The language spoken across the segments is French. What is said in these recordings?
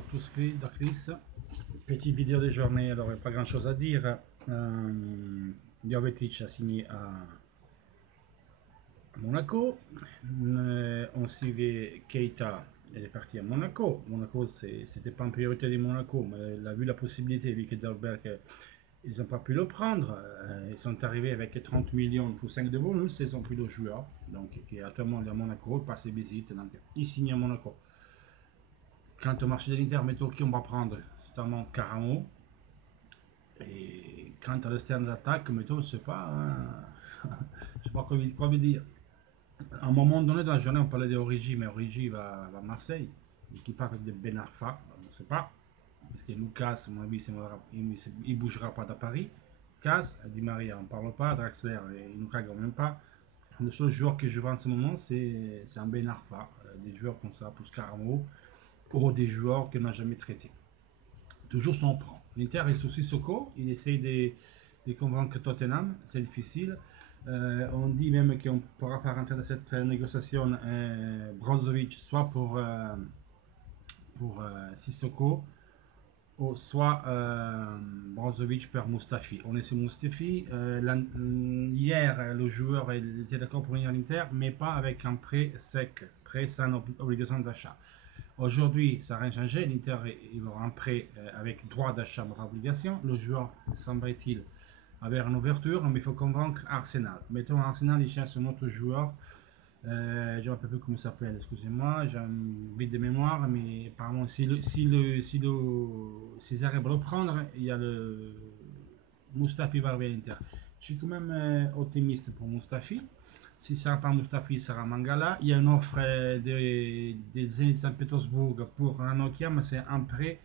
Bonjour à tous, Chris. Petite vidéo de journée, alors pas grand chose à dire. Jovetic a signé à Monaco. On suivait Keita, elle est partie à Monaco. Monaco, c'était pas en priorité de Monaco, mais elle a vu la possibilité, vu que Dolberg, ils n'ont pas pu le prendre. Ils sont arrivés avec 30 millions pour 5 de bonus, ils ont pris le joueur, donc qui est actuellement à Monaco, passe visite, donc il signe à Monaco. Quant au marché de l'Inter, mettons qui on va prendre, c'est tellement Caramo. Et quant à l'externe d'attaque, mettons, je ne sais pas, hein, je sais pas quoi vous dire. À un moment donné dans la journée, on parlait d'Origi, mais Origi va à Marseille. Et qui parle de Ben Arfa, on ne sait pas. Parce que Lucas, à mon avis, il ne bougera pas de Paris. Cas, Di Maria, on ne parle pas. Draxler, il ne nous cague même pas. Le seul joueur que je vois en ce moment, c'est un Ben Arfa. Des joueurs comme ça, plus Caramo, ou des joueurs qu'on n'a jamais traités. Toujours son prend. L'Inter est sous Sissoko, il essaye de convaincre Tottenham, c'est difficile. On dit même qu'on pourra faire rentrer dans cette négociation Brozovic, soit pour Sissoko, ou soit Brozovic per Mustafi. On est sur Mustafi. Hier, le joueur était d'accord pour venir à l'Inter, mais pas avec un prêt sec, prêt sans obligation d'achat. Aujourd'hui, ça n'a rien changé. L'Inter aura un prêt avec droit d'achat par obligation. Le joueur, semble-t-il, avait une ouverture, mais il faut convaincre Arsenal. Mettons, Arsenal, il cherche un autre joueur. Je ne me rappelle plus comment il s'appelle, excusez-moi, j'ai un vide de mémoire, mais apparemment, si César va le prendre, il y a le Mustafi va arriver à l'Inter. Je suis quand même optimiste pour Mustafi. Si ça n'est pas Mustafi, ça sera Mangala. Il y a une offre des Zenit Saint-Pétersbourg pour Ranocchia, mais c'est un prêt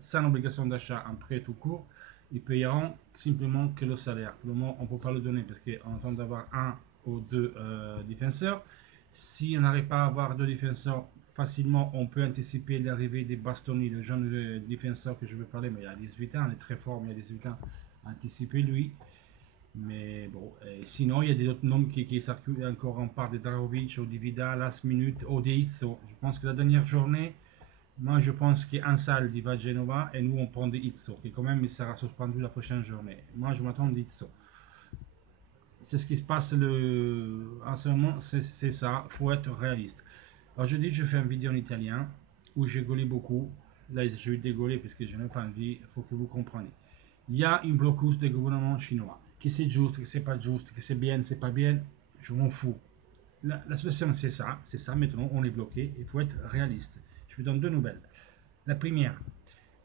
sans obligation d'achat, un prêt tout court. Ils payeront simplement que le salaire. Pour le moment, on ne peut pas le donner parce qu'on attend d'avoir un ou deux défenseurs. Si on n'arrive pas à avoir deux défenseurs facilement, on peut anticiper l'arrivée des Bastoni, le jeune défenseur que je veux parler, mais il a 18 ans, il est très fort, mais il a 18 ans. Anticiper lui. Mais bon, sinon il y a des autres noms qui circulent encore. On parle de Dragovic, ou de Vidal, last minute, ou de Izzo. Je pense que la dernière journée, moi je pense qu'Ansal va à Genova et nous on prend de Izzo, qui quand même il sera suspendu la prochaine journée. Moi je m'attends d'Izzo. C'est ce qui se passe en ce moment, c'est ça, il faut être réaliste. Alors je dis, je fais une vidéo en italien où j'ai gaulé beaucoup. Là je vais dégoler parce que je n'ai pas envie, il faut que vous compreniez. Il y a une blocus du gouvernement chinois. Que c'est juste, que c'est pas juste, que c'est bien, c'est pas bien, je m'en fous. La situation c'est ça, maintenant on est bloqué, il faut être réaliste. Je vous donne deux nouvelles. La première,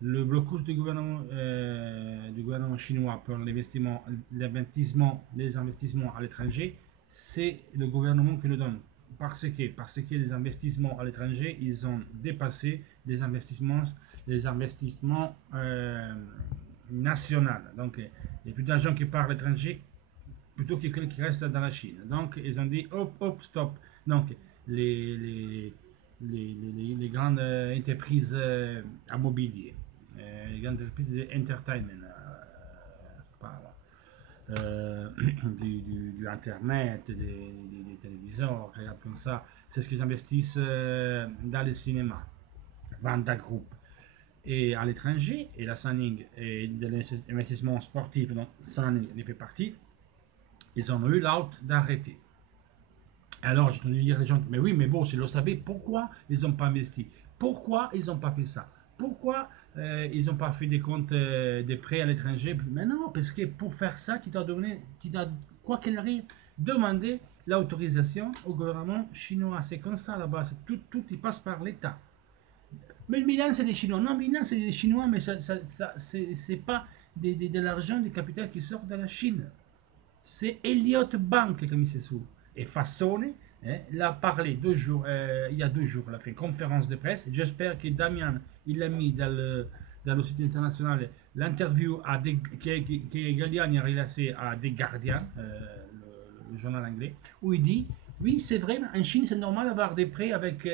le blocus du gouvernement chinois pour les investissements à l'étranger, c'est le gouvernement qui le donne. Parce que les investissements à l'étranger, ils ont dépassé les investissements nationaux. Donc, il y a plus d'argent qui part à l'étranger plutôt que qui reste dans la Chine. Donc, ils ont dit hop, stop. Donc, les grandes entreprises à mobilier, les grandes entreprises d'entertainment, du internet, des téléviseurs, comme ça, c'est ce qu'ils investissent dans le cinéma, Vanda Group. Et à l'étranger, et la Sanning et de l'investissement sportif, donc Sanning en fait partie, ils ont eu l'ordre d'arrêter. Alors, je te dis les gens, mais oui, mais bon, si vous le savez, pourquoi ils n'ont pas investi? Pourquoi ils n'ont pas fait ça? Pourquoi ils n'ont pas fait des comptes, des prêts à l'étranger? Mais non, parce que pour faire ça, tu dois, quoi qu'il arrive, demander l'autorisation au gouvernement chinois. C'est comme ça là-bas, tout il passe par l'État. Mais le Milan, c'est des Chinois. Non, Milan, c'est des Chinois, mais c'est pas de l'argent, du capital qui sort de la Chine. C'est Elliott Bank qui a mis ses sous. Et Fassone, l'a parlé il y a 2 jours, il a fait une conférence de presse. J'espère que Damien, il a mis dans le site international l'interview que Galliani a relancé à The Guardian, le journal anglais, où il dit oui, c'est vrai, en Chine, c'est normal d'avoir des prêts avec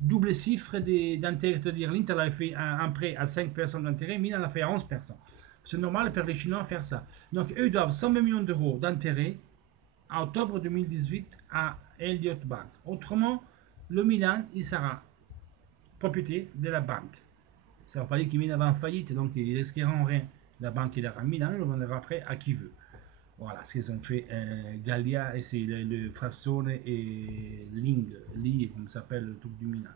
double chiffre d'intérêt. C'est-à-dire, l'Inter a fait un prêt à 5% d'intérêt, Milan a fait à 11%. C'est normal pour les Chinois faire ça. Donc, eux doivent 120 millions d'euros d'intérêt en octobre 2018 à Elliott Bank. Autrement, le Milan, il sera propriété de la banque. Ça ne veut pas dire que Milan va en faillite, donc ils risqueront rien. La banque, il aura Milan, le vendra après à qui veut. Voilà ce qu'ils ont fait. Gallia, et c'est le Frassone et Lee, comme ça s'appelle le truc du Milan.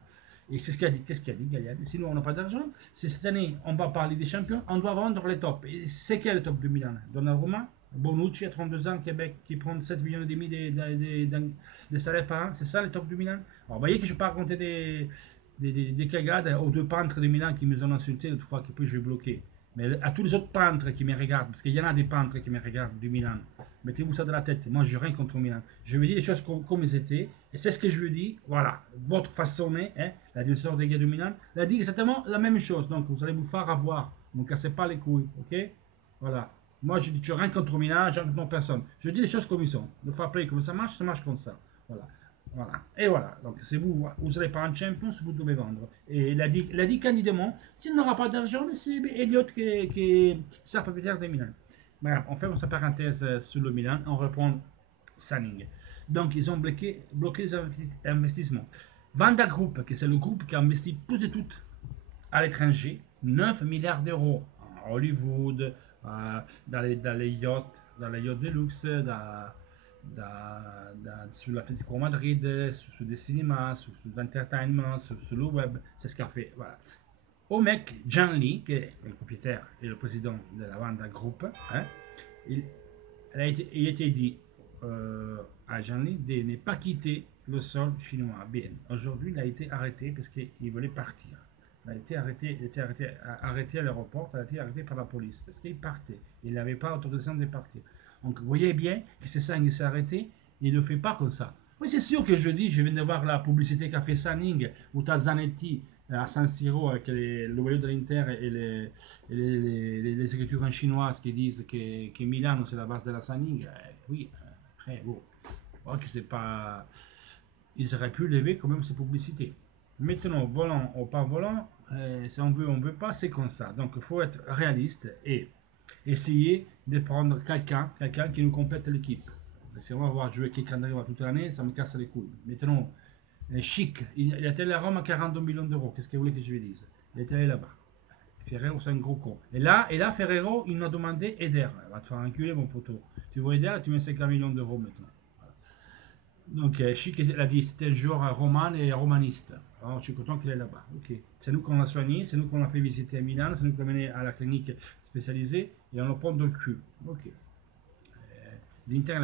Et c'est ce qu'il a dit. Qu'est-ce qu'il a dit, Gallia? Sinon, on n'a pas d'argent. Cette année, on va parler des champions, on doit vendre les tops. Et c'est quel le top du Milan? Donnarumma, Bonucci à 32 ans, Québec, qui prend 7 millions et demi de salaires par an. C'est ça le top du Milan? Alors, vous voyez que je ne vais pas raconter des cagades aux deux peintres de Milan qui nous ont insultés l'autre fois, que puis j'ai bloqué. Mais à tous les autres peintres qui me regardent, parce qu'il y en a des peintres qui me regardent du Milan, mettez-vous ça dans la tête. Moi, je n'ai rien contre le Milan. Je veux dire les choses comme elles étaient. Et c'est ce que je veux dire. Voilà. Votre façonné, hein, la direction des gars du Milan, elle a dit exactement la même chose. Donc, vous allez vous faire avoir. Ne me cassez pas les couilles. OK? Voilà. Moi, je dis, je n'ai rien contre le Milan, je n'ai rien contre personne. Je dis les choses comme elles sont. Le fair play, comme ça marche comme ça. Voilà. Voilà. Et voilà. Donc, c'est vous n'allez pas en Champions, vous devez vendre. Et il a dit candidement, s'il n'aura pas d'argent, c'est Elliott qui sera propriétaire des Milan. Bref, on ferme sa parenthèse sur le Milan, on reprend Sanning. Donc, ils ont bloqué les investissements. Vanda Group, qui c'est le groupe qui a investi plus de tout à l'étranger, 9 milliards d'euros en Hollywood, dans les yachts de luxe, sur l'Atlético Madrid, sur des cinémas, sur l'entertainment, sur le web. C'est ce qu'a fait. Voilà. Au mec, John Lee, qui est le propriétaire et le président de la Vanda Group, hein, il a été dit à John Lee de ne pas quitter le sol chinois. Bien, aujourd'hui, il a été arrêté parce qu'il voulait partir. Il a été arrêté à l'aéroport, il a été arrêté par la police parce qu'il partait. Il n'avait pas autorisation de partir. Donc, vous voyez bien que c'est ça, il s'est arrêté. Il ne le fait pas comme ça. Oui, c'est sûr que je viens de voir la publicité qu'a fait Sanning ou Zanetti à San Siro avec le logo de l'Inter et les écritures en chinois qui disent que Milano c'est la base de la Sanning. Oui, après, bon, je crois que c'est pas. Ils auraient pu lever quand même ces publicités. Maintenant, volant ou pas volant, si on veut, on veut pas, c'est comme ça. Donc, il faut être réaliste et essayer de prendre quelqu'un qui nous complète l'équipe. Si on va voir jouer quelqu'un d'arrive toute l'année, ça me casse les couilles. Maintenant, Chic, il était allé à Rome à 42 millions d'euros. Qu'est-ce que vous voulez que je lui dise? Il était allé là-bas. Ferrero, c'est un gros con. Et là, Ferrero, il m'a demandé Eder. Il va te faire enculer, mon poteau. Tu vois Eder, tu mets 50 millions d'euros maintenant. Voilà. Donc, Chic, il a dit c'était un joueur roman et romaniste. Alors, je suis content qu'il est là-bas. Ok. C'est nous qu'on l'a soigné, c'est nous qu'on l'a fait visiter à Milan, c'est nous qu'on l'a mené à la clinique spécialisée et on le prend de le cul. Ok. L'Inter,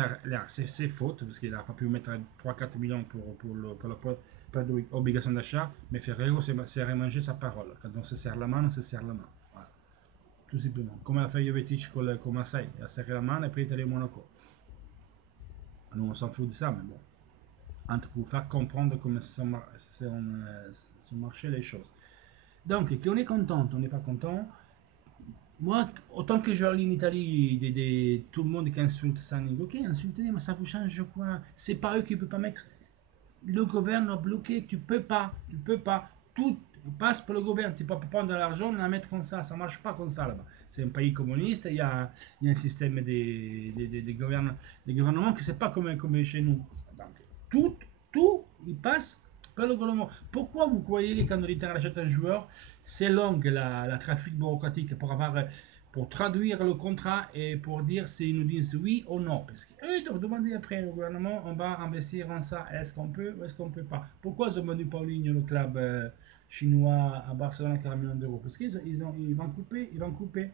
c'est faute parce qu'il n'a pas pu mettre 3-4 millions pour pas d'obligation d'achat, mais Ferrero s'est remangé sa parole. Quand on se serre la main, on se serre la main. Voilà. Tout simplement. Comme a fait Jovetic con Marseille, il a serré la main et puis il est allé à Monaco. Nous, on s'en fout de ça, mais bon. Entre pour faire comprendre comment sont marché les choses. Donc, qu'on est content, on n'est pas content. Moi, autant que je lis en Italie, tout le monde qui insulte Sanning, ok, insultez, mais ça vous change quoi? C'est pas eux qui ne peuvent pas mettre. Le gouvernement a bloqué, tu peux pas. Tout passe par le gouvernement. Tu peux pas prendre de l'argent et la mettre comme ça marche pas comme ça là-bas. C'est un pays communiste, il y a un système des gouvernements qui c'est pas comme chez nous. Donc, tout, il passe par le gouvernement. Pourquoi vous croyez que quand l'Inter achète un joueur, c'est long la trafic bureaucratique pour traduire le contrat et pour dire s'ils nous disent oui ou non. Parce qu'eux doivent demander après au gouvernement, on va investir en ça, est-ce qu'on peut ou est-ce qu'on peut pas. Pourquoi ils ont venu Paulinho, le club chinois à Barcelone à 40 millions d'euros? Parce qu'ils vont couper.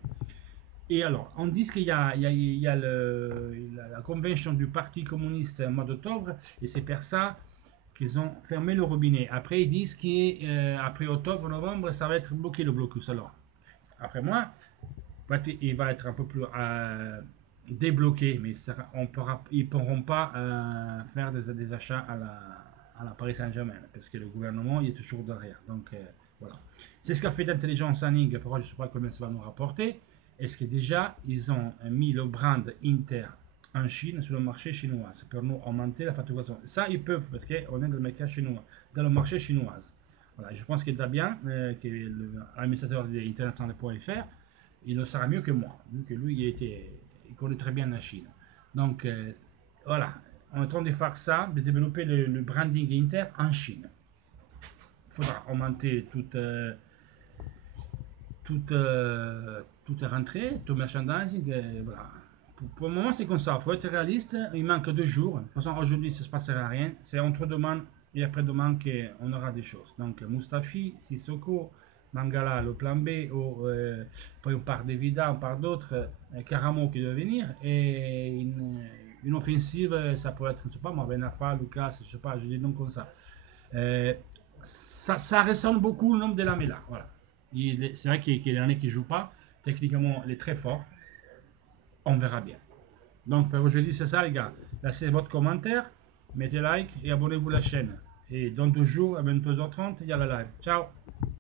Et alors, on dit qu'il y a la convention du Parti communiste en mois d'octobre, et c'est pour ça qu'ils ont fermé le robinet. Après, ils disent qu'après octobre, novembre, ça va être bloqué le blocus. Alors, après moi, il va être un peu plus débloqué, mais ils ne pourront pas faire des achats à la Paris Saint-Germain, parce que le gouvernement il est toujours derrière. Donc, voilà. C'est ce qu'a fait l'intelligence Sanning. Pourquoi je ne sais pas combien ça va nous rapporter. Est-ce que déjà, ils ont mis le brand Inter en Chine sur le marché chinois? C'est pour nous augmenter la facturation. Ça, ils peuvent, parce qu'on est dans le mercat chinois, dans le marché chinois. Voilà, je pense qu'il est bien que l'administrateur d'International.fr, il le saura mieux que moi, vu que lui, il connaît très bien la Chine. Donc, voilà, on est en train de faire ça, de développer le branding Inter en Chine. Il faudra augmenter toute tout est rentré, tout merchandising, et voilà. Pour le moment, c'est comme ça. Il faut être réaliste. Il manque 2 jours. De toute façon, aujourd'hui, ça ne se passera rien. C'est entre demain et après-demain qu'on aura des choses. Donc, Mustafi, Sissoko, Mangala, le plan B, ou on part de Vida, on part d'autres, Karamo qui doit venir. Et une offensive, ça peut être, je ne sais pas moi, Benafa, Lucas, je ne sais pas, je dis non comme ça. Ça ressemble beaucoup au nom de la Mela. Voilà. C'est vrai qu'il y en a qui ne jouent pas. Techniquement, il est très fort. On verra bien. Donc, pour aujourd'hui, c'est ça, les gars. Laissez votre commentaire, mettez like et abonnez-vous à la chaîne. Et dans 2 jours, à 22h30, il y a la live. Ciao!